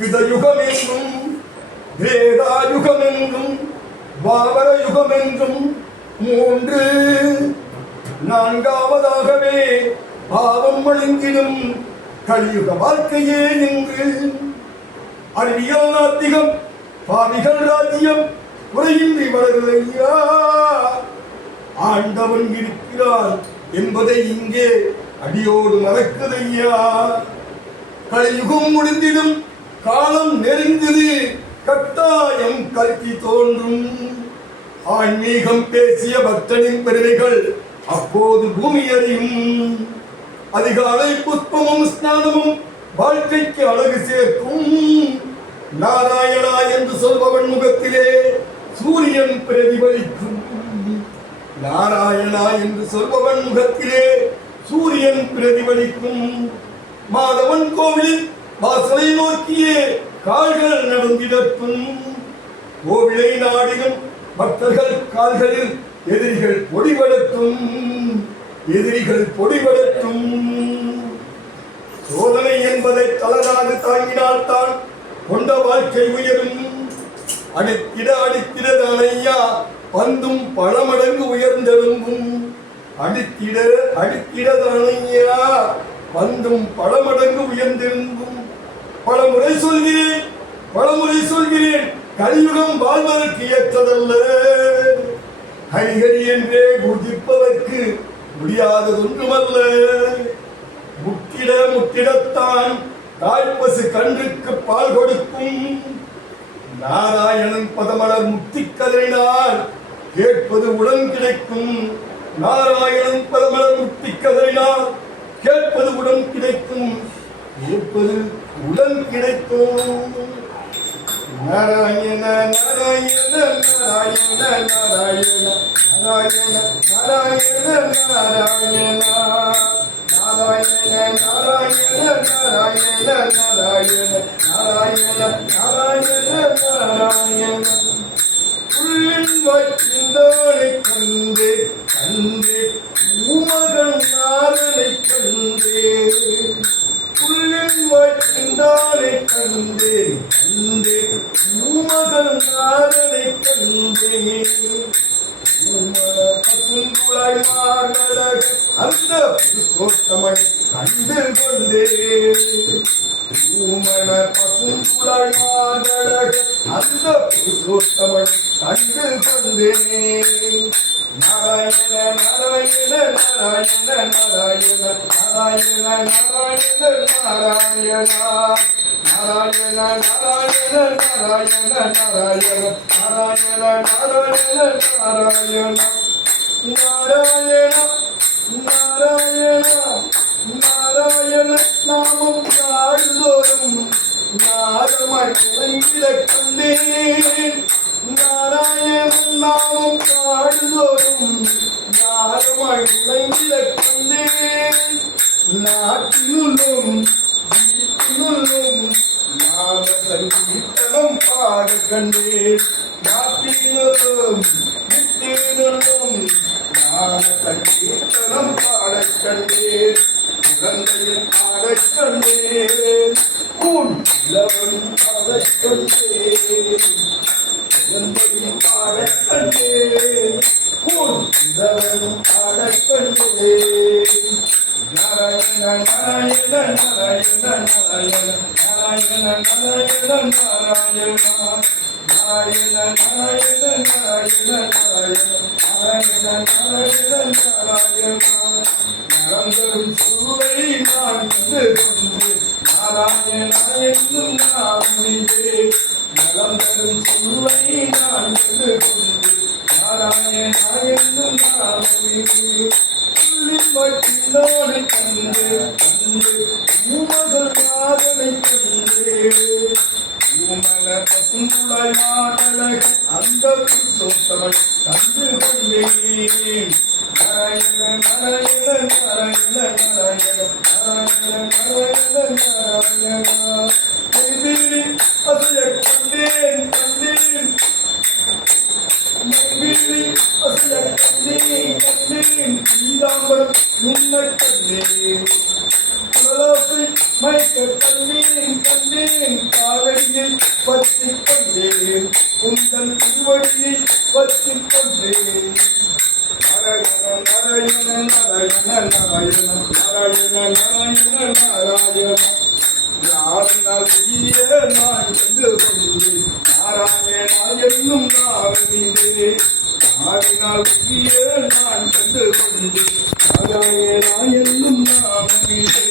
யுகமென்றும் வேதாயுகமென்றும் வாவர யுகமென்றும் மூன்று நான்காவதாகவே பாவம் வழங்கிடும் கலியுக வாழ்க்கையே இன்று அறிவியல் நாத்திகம் பாவிகள் ராஜ்யம் குறையின்றி வளருதையா. ஆண்டவன் இருக்கிறான் என்பதை இங்கே அடியோடு மறக்குதையா. கலியுகம் முடிந்திடும் காலம் நெருங்குது, கட்டாயம் கல்கி தோன்றும். ஆன்மீகம் பேசிய பக்தனின் பெருமைகள் அப்போது பூமி அறியும். அதிகாலை புஷ்பமும் ஸ்நானமும் வாழ்க்கைக்கு அழகு சேர்க்கும். நாராயணா என்று சொல்பவன் முகத்திலே சூரியன் பிரதிபலிக்கும். நாராயணா என்று சொல்பவன் முகத்திலே சூரியன் பிரதிபலிக்கும். மாதவன் கோவில் வாசலை நோக்கியே கால்கள் நடந்திடட்டும். கோவிலை நாடினும் பக்தர்கள் கால்களில் எதிரிகள் பொடிபடட்டும். எதிரிகள் பொடிபடட்டும். சோதனை என்பதை தளராது தாங்கினால்தான் கொண்ட வாழ்க்கை உயரும். அடித்திட அடித்திடதானையா பந்தும் பல மடங்கு உயர்ந்தெழும்பும். அடித்திடதானையா பந்தும் பல மடங்கு உயர்ந்தெழும்பும். பலமுறை சொல்கிறேன் கலியுகம் வாழ்வதற்கு ஏற்றதல்ல. ஹரிஹரி என்றே பூஜிப்பதற்கு முடியாததொன்றுமல்ல. முட்டிடத்தான் தாய்ப்பசு கன்றுக்கு பால் கொடுக்கும். நாராயணன் பதமலர் முக்தி கதறினால் கேட்பது உடன் கிடைக்கும். நாராயணன் பதமலர் முக்தி கதறினால் கேட்பது உடன் கிடைக்கும். கேட்பது உடன் கிடைக்கும். நாராயண நாராயண நாராயண நாராயண நாராயண நாராயண நாராயண நாராயண நாராயண நாராயண நாராயண நாராயண நாராயண நாராயண. உள்ளின் வைக்கின்றானை கண்டே கண்டே உமகன் நாரனை கண்டே. உள்ளின் வைக்கின்றானை கண்டே கண்டே உமகன் நாரனை கண்டே. பசுங்குழாய் மார்கழக அந்த புருஷோத்தமன் கண்டு கொண்டே. ஊமன பசுங்குழாய் மார்கழக அந்த புருஷோத்தமன் கண்டு கொண்டே. நாராயண நாராயண நாராயண நாராயண நாராயண நாராயண நாராயண நாராயண நாராயண நாராயண நாராயண நாராயண நாராயண நாராயண நாராயண நாராயண நாராயண நாமம் காடுதோறும் நாதமாய் விளங்கிட கண்டேன். நாராயணன் நாமம் காடுதோறும் நாதமாய் விளங்கிட கண்டேன். நாட்டினுள்ளும் வீட்டினுள்ளும் நாம சங்கீர்த்தனம் பாட கண்டேன். நாட்டினுள்ளும் வீட்டினுள்ளும் நாம சங்கீர்த்தனம் பாட கண்டேன். குழந்தையில் பாடக் கண்டேன். உன் இளவன் பாடக் கண்டேன். குழந்தையில் பாடக் கண்டேன். உன் இளவன் பாடக் கண்டேன். நாராயண நாராயண நாராயண நாராயண நாராயண நாராயண நாராயண நாராயண நாராயண நாராயண நாராயண நாராயண நாராயண. நரந்தரும் சொல்லை நான் கண்டு கொண்டு நாராயணா என்னும் நாமமே. நரந்தரும் சொல்லை நான் கண்டு கொண்டு நாராயணா என்னும் நாமமே. பின்னாடி கண்டு கண்டு உமகள் நாதனை கண்டு. உமல பசுங்குழாய் மாடழக அந்த புருஷோத்தமன் கண்டு கொண்டேன். நாராயண நாராயண நாராயண நாராயண நாராயண நாராயண நாராயண. மைவிழி அசைய கண்டேன் கண்டேன். மைவிழி அசைய கண்டேன் கண்டேன். பீதாம்பரம் நின்ன கண்டேன். மயக்க கண்டேன் கண்டேன். காலை நான் கண்டு கொண்டு நாராயணா என்னும் நாவினிலே நாவினால் உரிய நான் கண்டு கொண்டு நாராயணா என்னும் நாவினிலே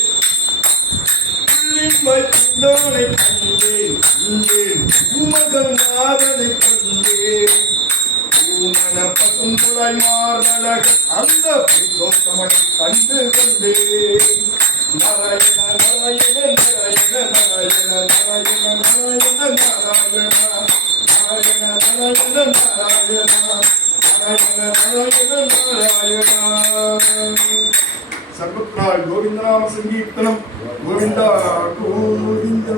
உள்ளின்மை கண்டேன் கண்டேன் உமகள் நாதனை கண்டேன் பூமண பசுங்குழாய் மார்பழக அந்த புருஷோத்தமனை கண்டு கொண்டேன் நாராயண நாராயண நாராயண நாராயண நாராயண நாராயண நாராயண நாராயண நாராயண நாராயண நாராயண நாராயண நாராயண सर्वत्र गोविंद नाम संकीर्तनम गोविंदा गोविंदा।